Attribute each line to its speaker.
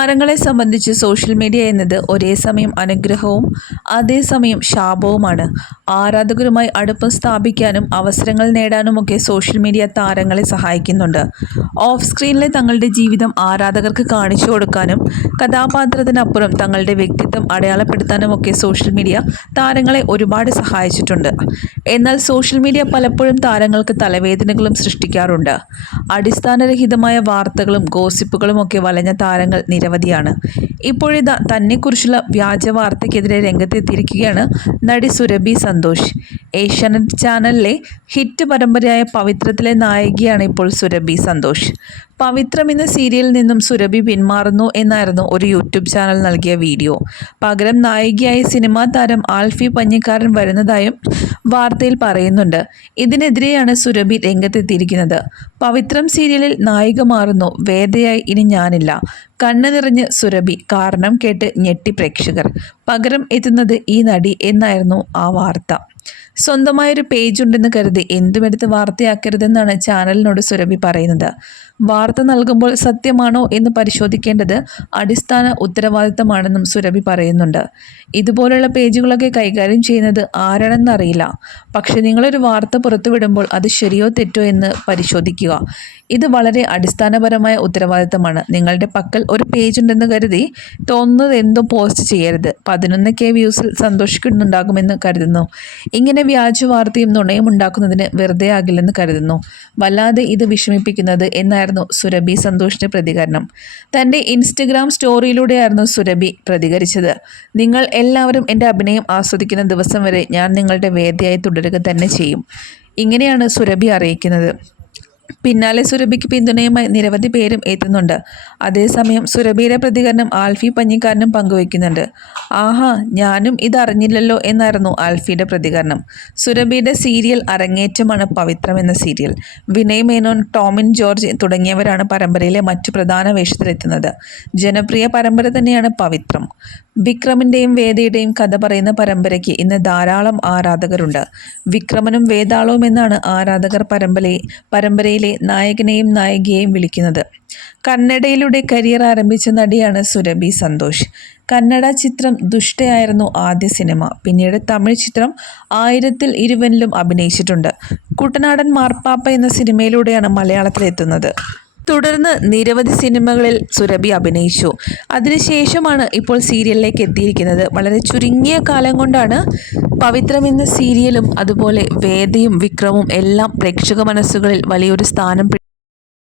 Speaker 1: താരങ്ങളെ സംബന്ധിച്ച് social media എന്നത് ഒരേ സമയം അനുഗ്രഹവും അതേസമയം ശാപവുമാണ്. ആരാധകരുമായി അടുപ്പം സ്ഥാപിക്കാനും അവസരങ്ങൾ നേടാനുമൊക്കെ സോഷ്യൽ മീഡിയ താരങ്ങളെ സഹായിക്കുന്നുണ്ട്. ഓഫ് സ്ക്രീനിലെ തങ്ങളുടെ ജീവിതം ആരാധകർക്ക് കാണിച്ചു കൊടുക്കാനും കഥാപാത്രത്തിനപ്പുറം തങ്ങളുടെ വ്യക്തിത്വം അടയാളപ്പെടുത്താനുമൊക്കെ സോഷ്യൽ മീഡിയ താരങ്ങളെ ഒരുപാട് സഹായിച്ചിട്ടുണ്ട്. എന്നാൽ സോഷ്യൽ മീഡിയ പലപ്പോഴും താരങ്ങൾക്ക് തലവേദനകളും സൃഷ്ടിക്കാറുണ്ട്. അടിസ്ഥാനരഹിതമായ വാർത്തകളും ഗോസിപ്പുകളും ഒക്കെ വലഞ്ഞ താരങ്ങൾ നിരവധിയാണ്. ഇപ്പോഴിതാ തന്നെക്കുറിച്ചുള്ള വ്യാജ വാർത്തയ്ക്കെതിരെ രംഗത്തെത്തിയിരിക്കുകയാണ് നടി സുരഭി സന്തോഷ്. ഏഷ്യാനെറ്റ് ചാനലിലെ ഹിറ്റ് പരമ്പരയായ പവിത്രത്തിലെ നായികയാണ് ഇപ്പോൾ സുരഭി സന്തോഷ്. പവിത്രം എന്ന സീരിയലിൽ നിന്നും സുരഭി പിന്മാറുന്നു എന്നായിരുന്നു ഒരു യൂട്യൂബ് ചാനൽ നൽകിയ വീഡിയോ പകരം നായികയായി സിനിമാ താരം ആൽഫി പഞ്ഞിക്കാരൻ വരുന്നതായും വാർത്തയിൽ പറയുന്നുണ്ട്. ഇതിനെതിരെയാണ് സുരഭി രംഗത്തെത്തിയിരിക്കുന്നത്. പവിത്രം സീരിയലിൽ നായിക മാറുന്നു വേദയായി ഇനി ഞാനില്ല. കണ്ണു നിറഞ്ഞ് സുരഭി കാരണം കേട്ട് ഞെട്ടി പ്രേക്ഷകർ. പകരം എത്തുന്നത് ഈ നടി എന്നായിരുന്നു ആ വാർത്ത. സ്വന്തമായൊരു പേജ് ഉണ്ടെന്ന് കരുതി എന്തുമെടുത്ത് വാർത്തയാക്കരുതെന്നാണ് ചാനലിനോട് സുരഭി പറയുന്നത്. വാർത്ത നൽകുമ്പോൾ സത്യമാണോ എന്ന് പരിശോധിക്കേണ്ടത് അടിസ്ഥാന ഉത്തരവാദിത്തമാണെന്നും സുരഭി പറയുന്നുണ്ട്. ഇതുപോലുള്ള പേജുകളൊക്കെ കൈകാര്യം ചെയ്യുന്നത് ആരാണെന്നറിയില്ല പക്ഷേ നിങ്ങളൊരു വാർത്ത പുറത്തുവിടുമ്പോൾ അത് ശരിയോ തെറ്റോ എന്ന് പരിശോധിക്കുക. ഇത് വളരെ അടിസ്ഥാനപരമായ ഉത്തരവാദിത്തമാണ്. നിങ്ങളുടെ പക്കൽ ഒരു പേജ് ഉണ്ടെന്ന് കരുതി തോന്നുന്നത് എന്തോ പോസ്റ്റ് ചെയ്യരുത്. പതിനൊന്ന് കെ വ്യൂസിൽ സന്തോഷിക്കുന്നുണ്ടാകുമെന്ന് കരുതുന്നു. ഇങ്ങനെ വ്യാജ വാർത്തയും നുണയും ഉണ്ടാക്കുന്നതിന് വെറുതെ ആകില്ലെന്ന് കരുതുന്നു. വല്ലാതെ ഇത് വിഷമിപ്പിക്കുന്നത് എന്നായിരുന്നു സുരഭി സന്തോഷിന്റെ പ്രതികരണം. തന്റെ ഇൻസ്റ്റഗ്രാം സ്റ്റോറിയിലൂടെയായിരുന്നു സുരഭി പ്രതികരിച്ചത്. നിങ്ങൾ എല്ലാവരും എന്റെ അഭിനയം ആസ്വദിക്കുന്ന ദിവസം വരെ ഞാൻ നിങ്ങളുടെ വേദിയായി തുടരുക തന്നെ ചെയ്യും ഇങ്ങനെയാണ് സുരഭി അറിയിക്കുന്നത്. പിന്നാലെ സുരഭിക്ക് പിന്തുണയുമായി നിരവധി പേരും എത്തുന്നുണ്ട്. അതേസമയം സുരഭിയുടെ പ്രതികരണം ആൽഫി പഞ്ഞിക്കാരനും പങ്കുവയ്ക്കുന്നുണ്ട്. ആഹാ ഞാനും ഇതറിഞ്ഞില്ലല്ലോ എന്നായിരുന്നു ആൽഫിയുടെ പ്രതികരണം. സുരഭിയുടെ സീരിയൽ അരങ്ങേറ്റമാണ് പവിത്രം എന്ന സീരിയൽ. വിനയ് മേനോൻ ടോമിൻ ജോർജ് തുടങ്ങിയവരാണ് പരമ്പരയിലെ മറ്റു പ്രധാന വേഷത്തിലെത്തുന്നത്. ജനപ്രിയ പരമ്പര തന്നെയാണ് പവിത്രം. വിക്രമിന്റെയും വേദയുടെയും കഥ പറയുന്ന പരമ്പരയ്ക്ക് ഇന്ന് ധാരാളം ആരാധകരുണ്ട്. വിക്രമനും വേതാളവും എന്നാണ് ആരാധകർ പരമ്പരയെ പരമ്പരയിലെ നായകനെയും നായികയെയും വിളിക്കുന്നത്. കന്നഡയിലൂടെ കരിയർ ആരംഭിച്ച നടിയാണ് സുരഭി സന്തോഷ്. കന്നഡ ചിത്രം ദുഷ്ടയായിരുന്നു ആദ്യ സിനിമ. പിന്നീട് തമിഴ് ചിത്രം ആയിരത്തിൽ ഇരുവനിലും അഭിനയിച്ചിട്ടുണ്ട്. കുട്ടനാടൻ മാർപ്പാപ്പ എന്ന സിനിമയിലൂടെയാണ് മലയാളത്തിലെത്തുന്നത്. തുടർന്ന് നിരവധി സിനിമകളിൽ സുരഭി അഭിനയിച്ചു. അതിനുശേഷമാണ് ഇപ്പോൾ സീരിയലിലേക്ക് എത്തിയിരിക്കുന്നത്. വളരെ ചുരുങ്ങിയ കാലം കൊണ്ടാണ് പവിത്രം എന്ന സീരിയലും അതുപോലെ വേദയും വിക്രമും എല്ലാം പ്രേക്ഷക മനസ്സുകളിൽ വലിയൊരു സ്ഥാനം